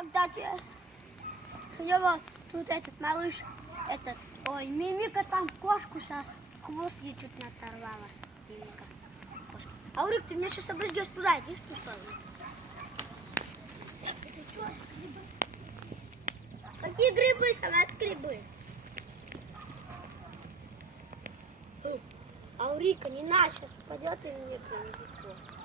Когда тебе... У него тут этот малыш, этот... Ой, Мимика там кошку сейчас хвост ей чуть не оторвала. Мимика. Кошка. Аурик, ты меня сейчас обрызгешь туда, иди в ту сторону. Какие грибы, самые грибы? Аурика, не на, сейчас упадет и мне принесет.